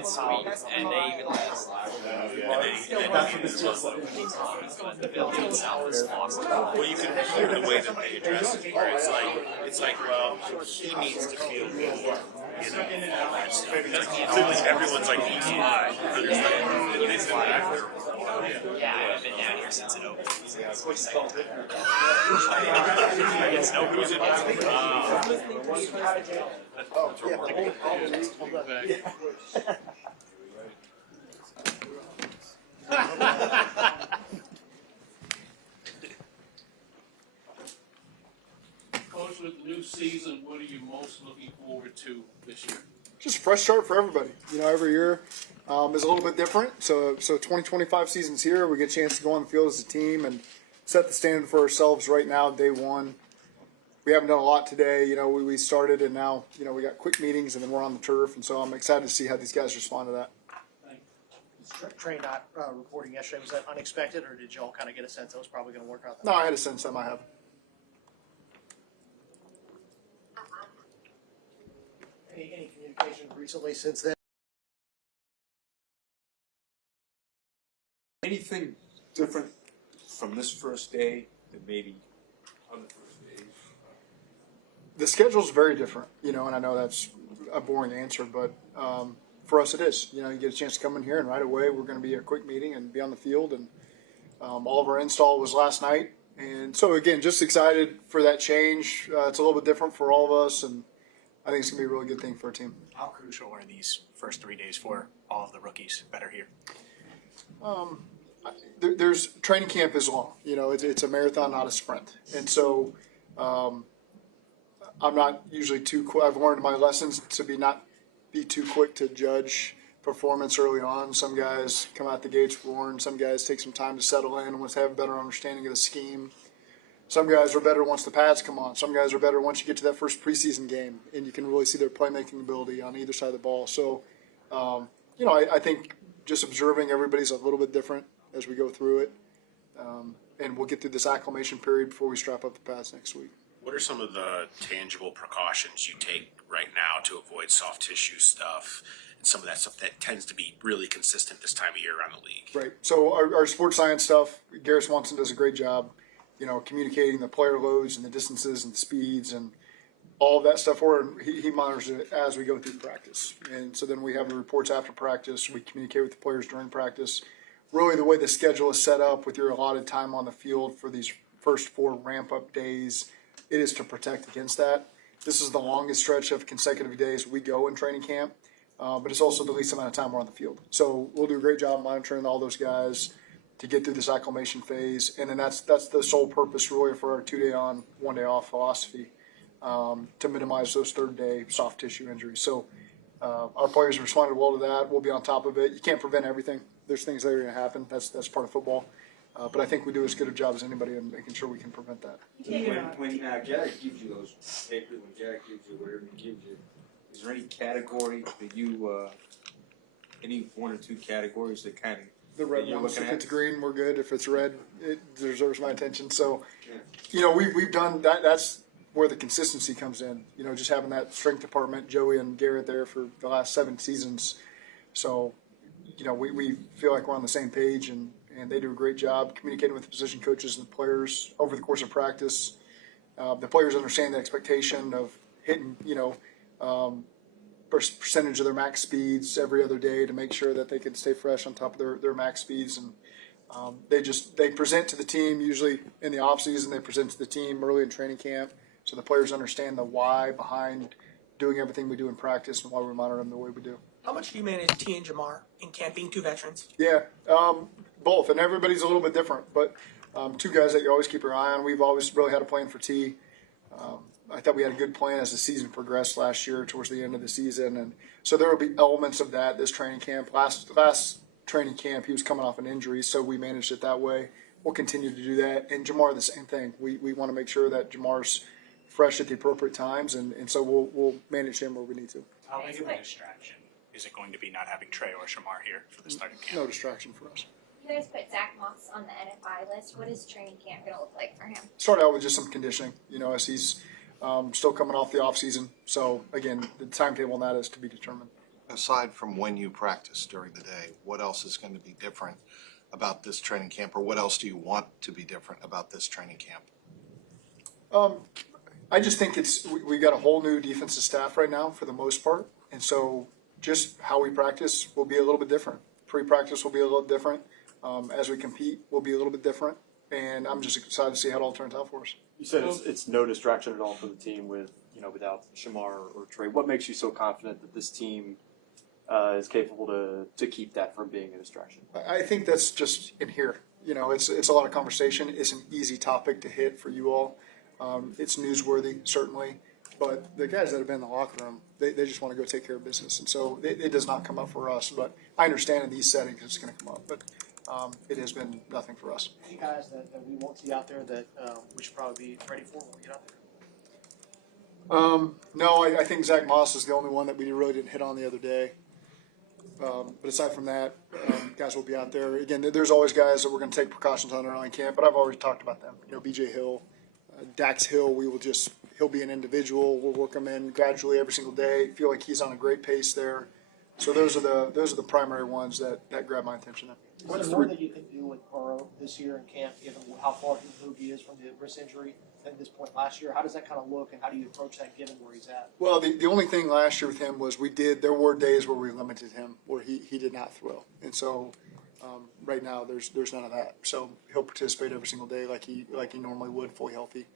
It's sweet, and they even let us laugh. And the building itself is awesome. Well, you can hear the way that they address it, where it's like, well, he needs to feel good, you know, all that stuff. Because everyone's like, he's fine. Yeah, I've been down here since it opened. It's no who's it. Coach, with the new season, what are you most looking forward to this year? Just a fresh start for everybody. You know, every year is a little bit different. So 2025 season's here. We get a chance to go on the field as a team and set the standard for ourselves right now, day one. We haven't done a lot today. You know, we started and now, you know, we got quick meetings and then we're on the turf. And so I'm excited to see how these guys respond to that. Trey not reporting yesterday, was that unexpected, or did y'all kind of get a sense that was probably going to work out? No, I had a sense that might happen. Any communication recently since then? Anything different from this first day than maybe other first days? The schedule's very different, you know, and I know that's a boring answer, but for us it is. You know, you get a chance to come in here and right away we're going to be a quick meeting and be on the field, and all of our install was last night. And so, again, just excited for that change. It's a little bit different for all of us, and I think it's going to be a really good thing for our team. How crucial are these first 3 days for all of the rookies that are here? There's training camp is long. You know, it's a marathon, not a sprint. And so I'm not usually too quick. I've learned my lessons to not be too quick to judge performance early on. Some guys come out the gates roaring. Some guys take some time to settle in and want to have a better understanding of the scheme. Some guys are better once the pads come on. Some guys are better once you get to that first preseason game and you can really see their playmaking ability on either side of the ball. So, you know, I think just observing everybody's a little bit different as we go through it. And we'll get through this acclimation period before we strap up the pads next week. What are some of the tangible precautions you take right now to avoid soft tissue stuff and some of that stuff that tends to be really consistent this time of year around the league? Right. So our sports science stuff, Garrett Swanson does a great job, you know, communicating the player loads and the distances and the speeds and all of that stuff. He monitors it as we go through practice. And so then we have the reports after practice. We communicate with the players during practice. Really the way the schedule is set up with your allotted time on the field for these first 4 ramp-up days, it is to protect against that. This is the longest stretch of consecutive days we go in training camp, but it's also the least amount of time we're on the field. So we'll do a great job monitoring all those guys to get through this acclimation phase, and then that's the sole purpose really for our 2-day on, 1-day off philosophy, to minimize those third-day soft tissue injuries. So our players have responded well to that. We'll be on top of it. You can't prevent everything. There's things that are going to happen. That's part of football. But I think we do as good a job as anybody in making sure we can prevent that. When Jack gives you those papers, when Jack gives you whatever he gives you, is there any category that you, any 1 or 2 categories that kind of the red ones, if it's green, we're good. If it's red, it deserves my attention. So, you know, we've done that. That's where the consistency comes in. You know, just having that strength department, Joey and Garrett there for the last 7 seasons. So, you know, we feel like we're on the same page, and they do a great job communicating with the position coaches and the players over the course of practice. The players understand the expectation of hitting, you know, percentage of their max speeds every other day to make sure that they can stay fresh on top of their max speeds. And they present to the team usually in the off season. They present to the team early in training camp, so the players understand the why behind doing everything we do in practice and why we monitor them the way we do. How much do you manage T and Jamar in camp, being 2 veterans? Yeah, both, and everybody's a little bit different, but 2 guys that you always keep your eye on. We've always really had a plan for T. I thought we had a good plan as the season progressed last year towards the end of the season, and so there will be elements of that this training camp. Last training camp, he was coming off an injury, so we managed it that way. We'll continue to do that, and Jamar the same thing. We want to make sure that Jamar's fresh at the appropriate times, and so we'll manage him where we need to. How big of a distraction is it going to be not having Trey or Shamar here for the start of camp? No distraction for us. You guys put Zach Moss on the NFI list. What is training camp going to look like for him? Start out with just some conditioning, you know, as he's still coming off the off season. So again, the timetable on that is to be determined. Aside from when you practice during the day, what else is going to be different about this training camp, or what else do you want to be different about this training camp? I just think we got a whole new defensive staff right now for the most part, and so just how we practice will be a little bit different. Pre-practice will be a little different. As we compete, will be a little bit different, and I'm just excited to see how it all turns out for us. You said it's no distraction at all for the team without Shamar or Trey. What makes you so confident that this team is capable to keep that from being a distraction? I think that's just in here. It's a lot of conversation. It's an easy topic to hit for you all. It's newsworthy, certainly, but the guys that have been in the locker room, they just want to go take care of business, and so it does not come up for us. But I understand in these settings it's going to come up, but it has been nothing for us. Any guys that we won't see out there that we should probably be ready for when we get out there? No, I think Zach Moss is the only one that we really didn't hit on the other day. But aside from that, guys will be out there. Again, there's always guys that we're going to take precautions on around camp, but I've already talked about them. BJ Hill, Dax Hill, he'll be an individual. We'll work him in gradually every single day. Feel like he's on a great pace there. So those are the primary ones that grab my attention. Is there more that you can do with Burrow this year in camp, given how far removed he is from the wrist injury at this point last year? How does that kind of look, and how do you approach that given where he's at? Well, the only thing last year with him was there were days where we limited him, where he did not throw. And so right now there's none of that. So he'll participate every single day like he normally would, fully healthy.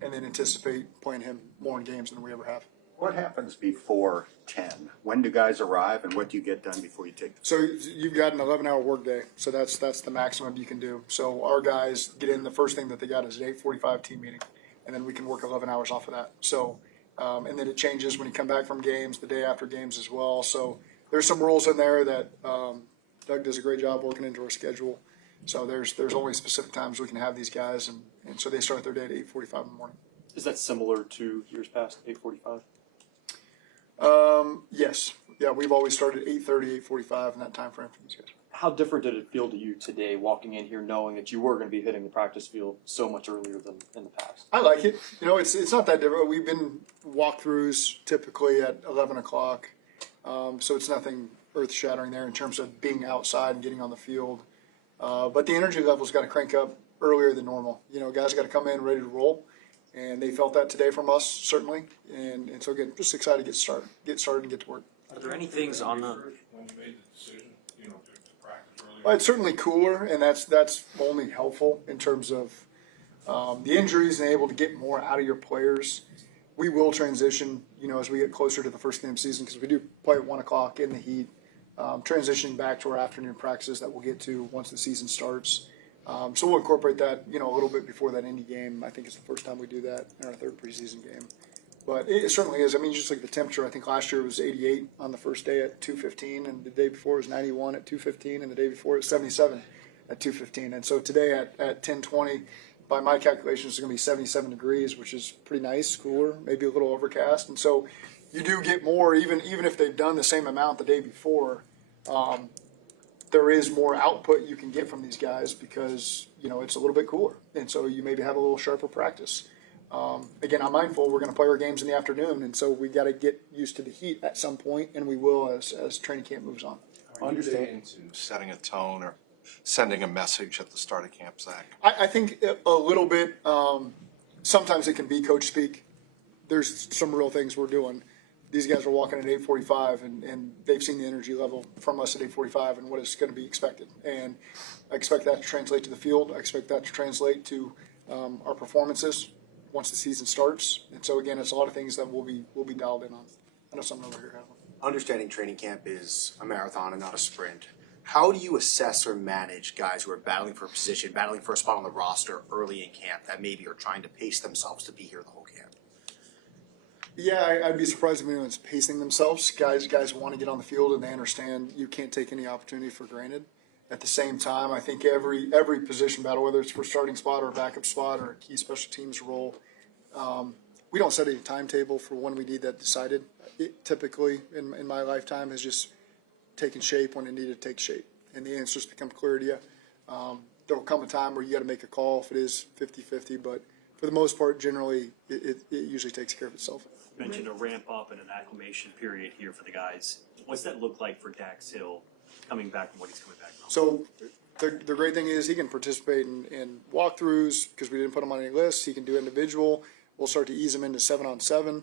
And then anticipate playing him more in games than we ever have. What happens before 10? When do guys arrive, and what do you get done before you take them? So you've got an 11-hour workday, so that's the maximum you can do. So our guys get in, the first thing that they got is an 8:45 team meeting, and then we can work 11 hours off of that. So and then it changes when you come back from games, the day after games as well. So there's some rules in there that Doug does a great job working into our schedule. So there's only specific times we can have these guys, and so they start their day at 8:45 in the morning. Is that similar to years past, 8:45? Yes. Yeah, we've always started 8:30, 8:45 in that time frame for these guys. How different did it feel to you today walking in here knowing that you were going to be hitting the practice field so much earlier than in the past? I like it. It's not that different. We've been walkthroughs typically at 11 o'clock, so it's nothing earth-shattering there in terms of being outside and getting on the field. But the energy level's got to crank up earlier than normal. Guys got to come in ready to roll. And they felt that today from us, certainly. And so, again, just excited to get started and get to work. Are there any things on the When you made the decision, to practice earlier? Well, it's certainly cooler, and that's only helpful in terms of the injuries and able to get more out of your players. We will transition, as we get closer to the first game of the season, because we do play at 1 o'clock in the heat, transitioning back to our afternoon practices that we'll get to once the season starts. So we'll incorporate that, a little bit before that Indy game. I think it's the first time we do that in our third preseason game. But it certainly is. I mean, just like the temperature, I think last year it was 88 on the first day at 2:15, and the day before it was 91 at 2:15, and the day before it was 77 at 2:15. And so today at 10:20, by my calculations, it's going to be 77 degrees, which is pretty nice, cooler, maybe a little overcast. And so you do get more, even if they've done the same amount the day before. There is more output you can get from these guys because, it's a little bit cooler. And so you maybe have a little sharper practice. Again, I'm mindful we're going to play our games in the afternoon, and so we got to get used to the heat at some point, and we will as training camp moves on. Understand setting a tone or sending a message at the start of camp, Zach? I think a little bit. Sometimes it can be coach speak. There's some real things we're doing. These guys are walking at 8:45, and they've seen the energy level from us at 8:45 and what is going to be expected. And I expect that to translate to the field. I expect that to translate to our performances once the season starts. And so, again, it's a lot of things that we'll be dialed in on. I know someone over here has one. Understanding training camp is a marathon and not a sprint. How do you assess or manage guys who are battling for a position, battling for a spot on the roster early in camp that maybe are trying to pace themselves to be here the whole camp? Yeah, I'd be surprised if anyone's pacing themselves. Guys want to get on the field, and they understand you can't take any opportunity for granted. At the same time, I think every position battle, whether it's for starting spot or a backup spot or a key special teams role, we don't set a timetable for when we need that decided. It typically, in my lifetime, has just taken shape when it needed to take shape, and the answers become clear to you. There will come a time where you got to make a call if it is 50-50, but for for the most part, generally, it usually takes care of itself. You mentioned a ramp up and an acclimation period here for the guys. What's that look like for Dax Hill coming back from what he's coming back from? So the great thing is he can participate in walkthroughs because we didn't put him on any lists. He can do individual. We'll start to ease him into 7-on-7.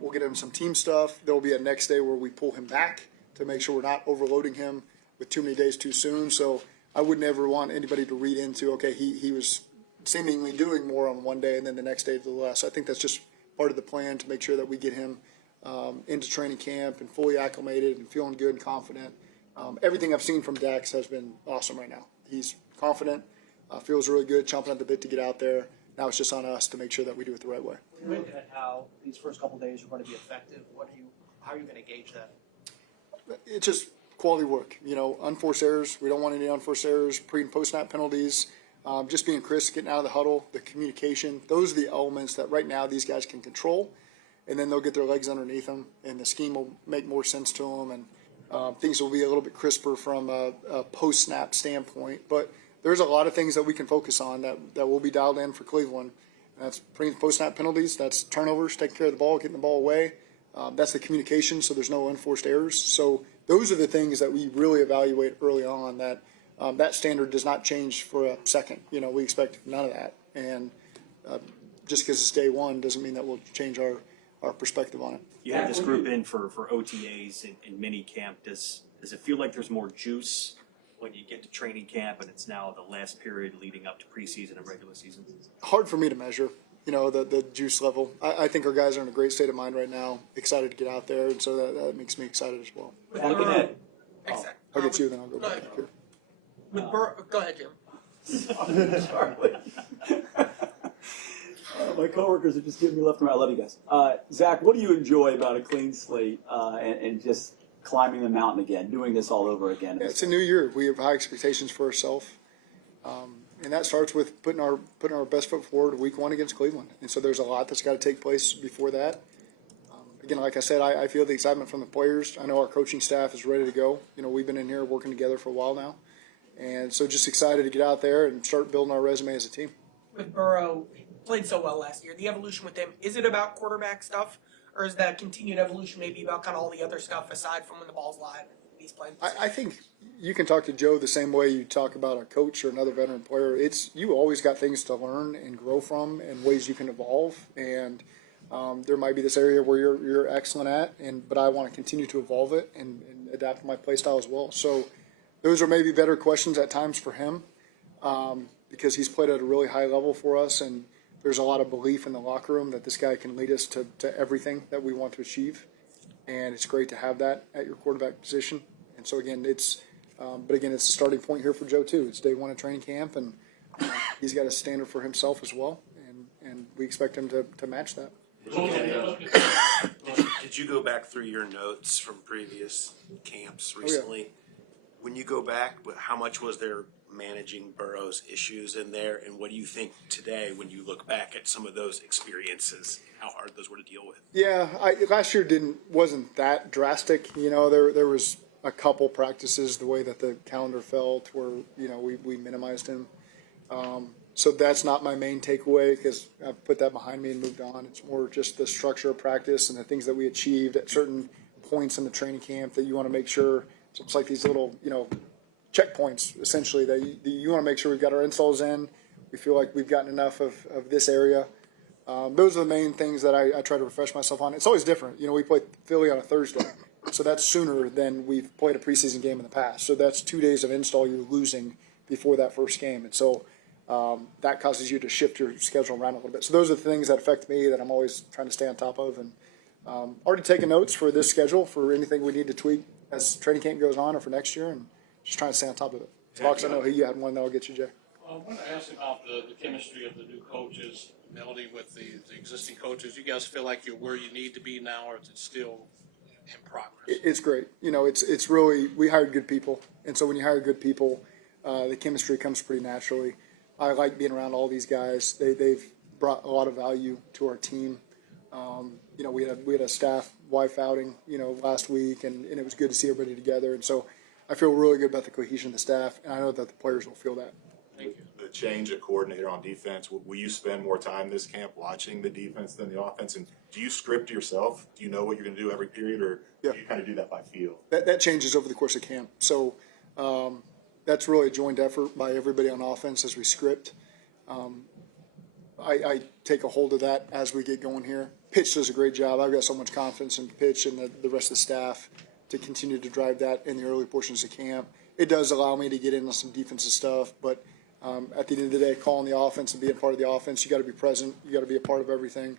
We'll get him some team stuff. There will be a next day where we pull him back to make sure we're not overloading him with too many days too soon. So I would never want anybody to read into, okay, he was seemingly doing more on one day and then the next day to the less. I think that's just part of the plan to make sure that we get him into training camp and fully acclimated and feeling good and confident. Everything I've seen from Dax has been awesome right now. He's confident, feels really good, chomping at the bit to get out there. Now it's just on us to make sure that we do it the right way. Looking at how these first couple days are going to be effective, how are you going to gauge that? It's just quality work. Unforced errors. We don't want any unforced errors, pre and post snap penalties. Just being crisp, getting out of the huddle, the communication. Those are the elements that right now these guys can control, and then they'll get their legs underneath them, and the scheme will make more sense to them, and things will be a little bit crisper from a post snap standpoint. But there's a lot of things that we can focus on that will be dialed in for Cleveland. That's pre and post snap penalties. That's turnovers, taking care of the ball, getting the ball away. That's the communication, so there's no unforced errors. So those are the things that we really evaluate early on. That standard does not change for a second. We expect none of that. And just because it's day one doesn't mean that we'll change our perspective on it. You had this group in for OTAs in mini camp. Does it feel like there's more juice when you get to training camp and it's now the last period leading up to preseason and regular season? Hard for me to measure, the juice level. I think our guys are in a great state of mind right now, excited to get out there, and so that makes me excited as well. I'll get you, then I'll go back here. With Burrow, go ahead, Jim. Charlie. My coworkers are just giving me left and right. I love you guys. Zach, what do you enjoy about a clean slate and just climbing the mountain again, doing this all over again? Yeah, it's a new year. We have high expectations for ourselves, and that starts with putting our best foot forward week one against Cleveland. And so there's a lot that's got to take place before that. Again, like I said, I feel the excitement from the players. I know our coaching staff is ready to go. We've been in here working together for a while now. And so just excited to get out there and start building our resume as a team. With Burrow, he played so well last year. The evolution with him, is it about quarterback stuff? Or is that continued evolution maybe about kind of all the other stuff aside from when the ball's live and he's playing? I think you can talk to Joe the same way you talk about a coach or another veteran player. You always got things to learn and grow from and ways you can evolve. And there might be this area where you're excellent at, but I want to continue to evolve it and adapt my play style as well. So those are maybe better questions at times for him because he's played at a really high level for us, and there's a lot of belief in the locker room that this guy can lead us to everything that we want to achieve. And it's great to have that at your quarterback position. And so, again, it's the starting point here for Joe, too. It's day one of training camp, and he's got a standard for himself as well, and we expect him to match that. Did you go back through your notes from previous camps recently? Oh, yeah. When you go back, how much was there managing Burrow's issues in there, and what do you think today when you look back at some of those experiences, how hard those were to deal with? Yeah, last year wasn't that drastic. There was a couple practices the way that the calendar fell to where we minimized him. So that's not my main takeaway because I put that behind me and moved on. It's more just the structure of practice and the things that we achieved at certain points in the training camp that you want to make sure. So it's like these little, checkpoints, essentially, that you want to make sure we've got our installs in. We feel like we've gotten enough of this area. Those are the main things that I try to refresh myself on. It's always different. We play Philly on a Thursday, so that's sooner than we've played a preseason game in the past. So that's 2 days of install you're losing before that first game. And so that causes you to shift your schedule around a little bit. So those are the things that affect me that I'm always trying to stay on top of. And already taking notes for this schedule for anything we need to tweak as training camp goes on or for next year, and just trying to stay on top of it. As long as I know who you had one, that'll get you, Jay. I want to ask about the chemistry of the new coaches, melding with the existing coaches. You guys feel like you're where you need to be now, or is it still in progress? It's great. It's really, we hired good people. And so when you hire good people, the chemistry comes pretty naturally. I like being around all these guys. They've brought a lot of value to our team. We had a staff wife outing, last week, and it was good to see everybody together. And so I feel really good about the cohesion of the staff, and I know that the players will feel that. Thank you. change a coordinator on defense, will you spend more time this camp watching the defense than the offense? And do you script yourself? Do you know what you're going to do every period, or do you kind of do that by feel? That changes over the course of camp. So that's really a joint effort by everybody on offense as we script. I take a hold of that as we get going here. Pitch does a great job. I've got so much confidence in Pitch and the rest of the staff to continue to drive that in the early portions of camp. It does allow me to get into some defensive stuff, but at the end of the day, calling the offense and being part of the offense, you got to be present. You got to be a part of everything.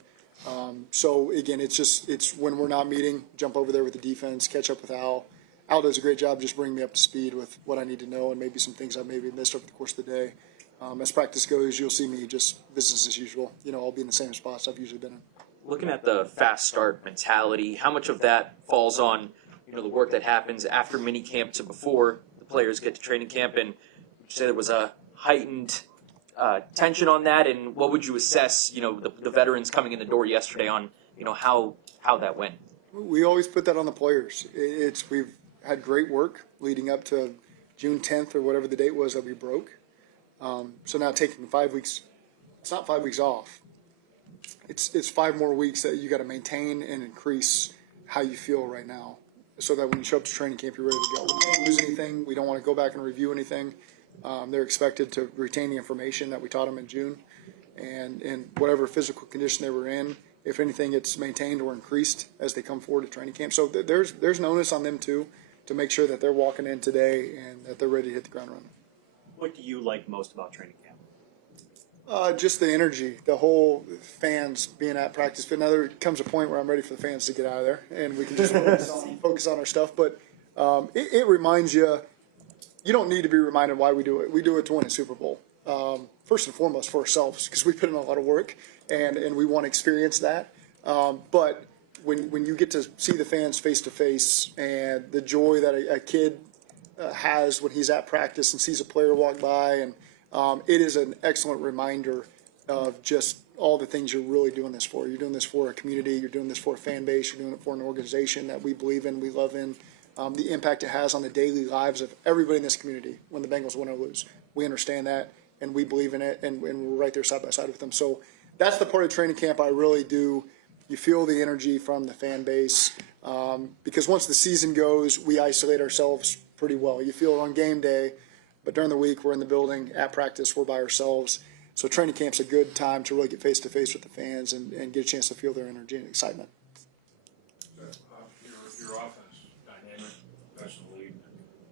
So again, it's when we're not meeting, jump over there with the defense, catch up with Al. Al does a great job just bringing me up to speed with what I need to know and maybe some things I maybe missed over the course of the day. As practice goes, you'll see me just business as usual. I'll be in the same spots I've usually been in. Looking at the fast start mentality, how much of that falls on the work that happens after mini camp to before the players get to training camp? And would you say there was a heightened tension on that? And what would you assess, the veterans coming in the door yesterday on, how that went? We always put that on the players. We've had great work leading up to June 10th or whatever the date was that we broke. So now taking 5 weeks, it's not 5 weeks off. It's 5 more weeks that you got to maintain and increase how you feel right now, so that when you show up to training camp, you're ready to go. We can't lose anything. We don't want to go back and review anything. They're expected to retain the information that we taught them in June, and in whatever physical condition they were in. If anything, it's maintained or increased as they come forward to training camp. So there's an onus on them too to make sure that they're walking in today and that they're ready to hit the ground running. What do you like most about training camp? Just the energy, the whole fans being at practice. But now there comes a point where I'm ready for the fans to get out of there and we can just focus on our stuff. But it reminds you, you don't need to be reminded why we do it. We do it to win a Super Bowl. First and foremost for ourselves, because we put in a lot of work and we want to experience that. But when you get to see the fans face to face and the joy that a kid has when he's at practice and sees a player walk by, and it is an excellent reminder of just all the things you're really doing this for. You're doing this for a community. You're doing this for a fan base. You're doing it for an organization that we believe in, we love in. The impact it has on the daily lives of everybody in this community when the Bengals win or lose. We understand that, and we believe in it, and we're right there side by side with them. So that's the part of training camp I really do. You feel the energy from the fan base, because once the season goes, we isolate ourselves pretty well. You feel it on game day, but during the week, we're in the building. At practice, we're by ourselves. So training camp's a good time to really get face-to-face with the fans and get a chance to feel their energy and excitement. Your offense, dynamic, best in the league.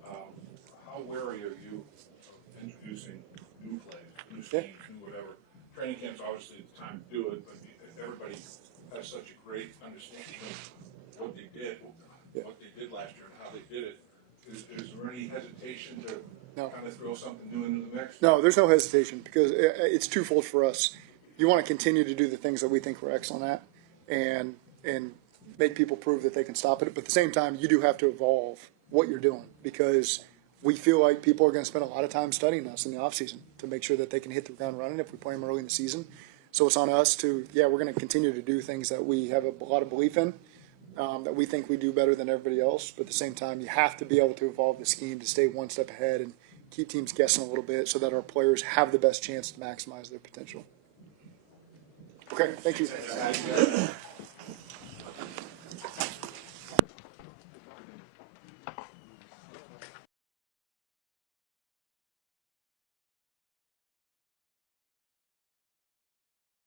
How wary are you of introducing new plays, new schemes, new whatever? Training camp's obviously the time to do it, but everybody has such a great understanding of what they did last year and how they did it. Is there any hesitation to kind of throw something new into the mix? No, there's no hesitation, because it's twofold for us. You want to continue to do the things that we think we're excellent at and make people prove that they can stop it. But at the same time, you do have to evolve what you're doing, because we feel like people are going to spend a lot of time studying us in the offseason to make sure that they can hit the ground running if we play them early in the season. So it's on us to, we're going to continue to do things that we have a lot of belief in, that we think we do better than everybody else. But at the same time, you have to be able to evolve the scheme to stay one step ahead and keep teams guessing a little bit so that our players have the best chance to maximize their potential. Okay, thank you.